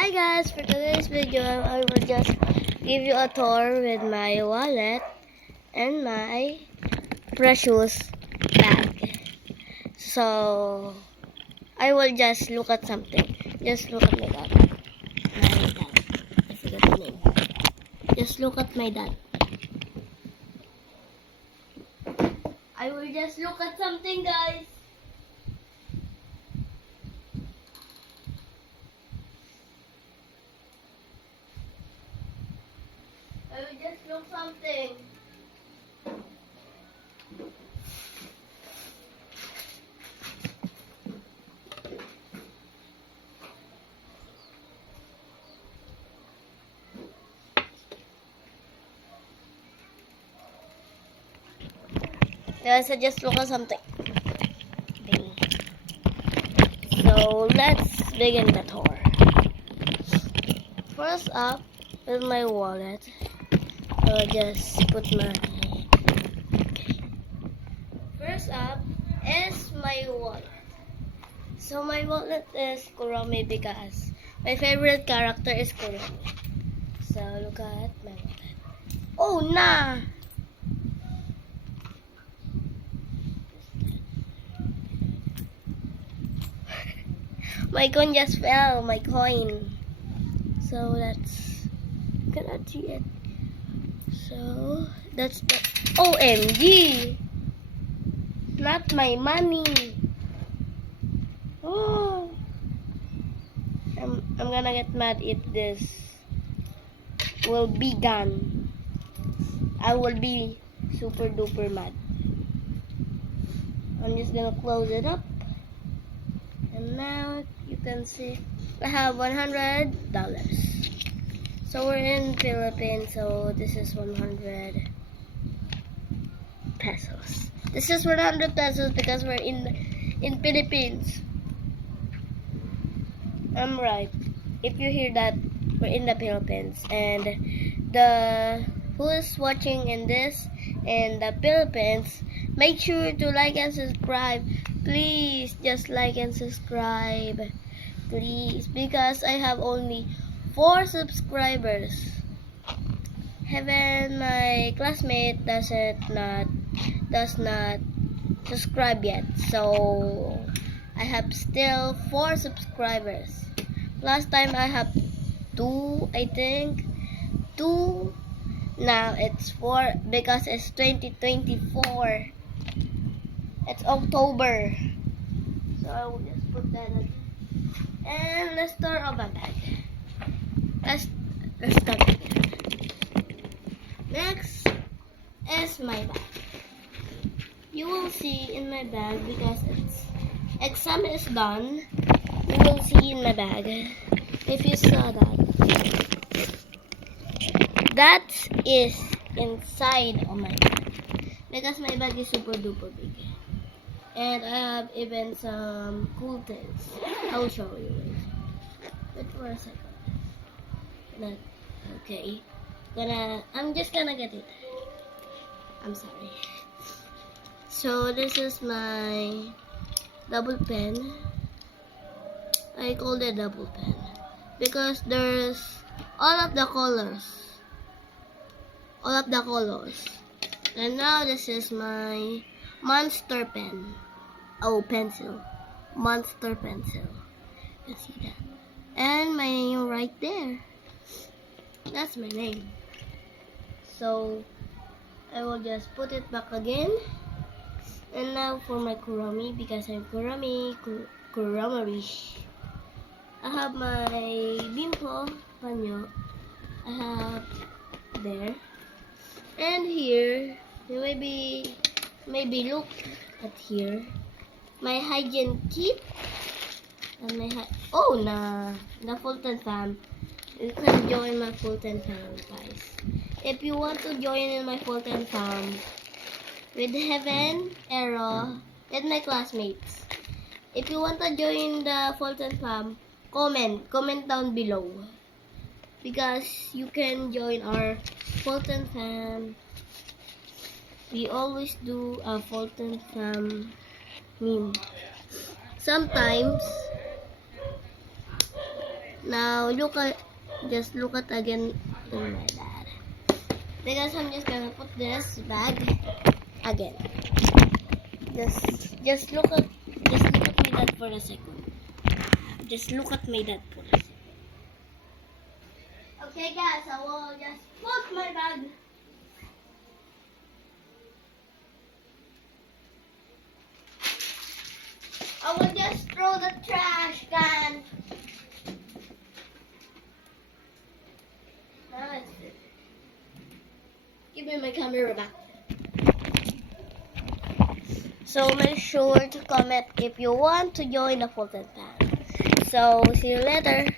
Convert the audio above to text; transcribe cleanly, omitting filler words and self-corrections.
Hi guys, for today's video, I will just give you a tour with my wallet and my precious bag. So, I will just look at something. Just look at my dad. My dad. I forgot the name. Just look at my dad. I will just look at something, guys. I will just look something. Guys, I just look at something. So let's begin the tour. First up is my wallet. I'll just put my. Okay. First up is my wallet. So my wallet is Kuromi because my favorite character is Kuromi. So look at my wallet. Oh nah! My coin just fell, my coin. So that's cannot see it. So that's the OMG. Not my money. Oh, I'm gonna get mad if this will be gone. I will be super duper mad. I'm just gonna close it up. And now you can see I have $100. So we're in Philippines, so this is 100 pesos. This is 100 pesos because we're in Philippines. I'm right. If you hear that, we're in the Philippines, and the who is watching in the Philippines, make sure to like and subscribe. Please, just like and subscribe, please, because I have only 4 subscribers. Heaven, my classmate, does not subscribe yet, so I have still 4 subscribers. Last time I have 2, I think 2. Now it's 4 because it's 2024. It's October. So I will just put that again. And let's start on my bag. Let's start again. Next is my bag. You will see in my bag because exam is done. You will see in my bag. If you saw that. That is inside of my bag. Because my bag is super duper big. And I have even some cool things. I'll show you. Wait for a second. Not okay. I'm just gonna get it. I'm sorry. So this is my double pen. I call it double pen because there's all of the colors. And now this is my monster pen. Oh, pencil. Monster pencil. You see that? And my name right there. That's my name. So I will just put it back again. And now for my Kuromi, because I'm Kuromi. I have my bimpo panyo. I have there. And here, you maybe look at here. My hygiene kit. And the Fulton fam. You can join my Fulton fam, guys. If you want to join in my Fulton fam with Heaven, Arrow, with my classmates. If you want to join the Fulton fam, comment down below. Because you can join our Fulton fam. We always do a Fulton fam meme. Sometimes Now just look at again in my bag. Because I'm just gonna put this bag again. Just look at my dad for a second. Just look at my dad for a second. Okay guys, I will just put my bag. I will just throw the trash can. Now it's it. Give me my camera back. So make sure to comment if you want to join the Fulton Pan. So see you later.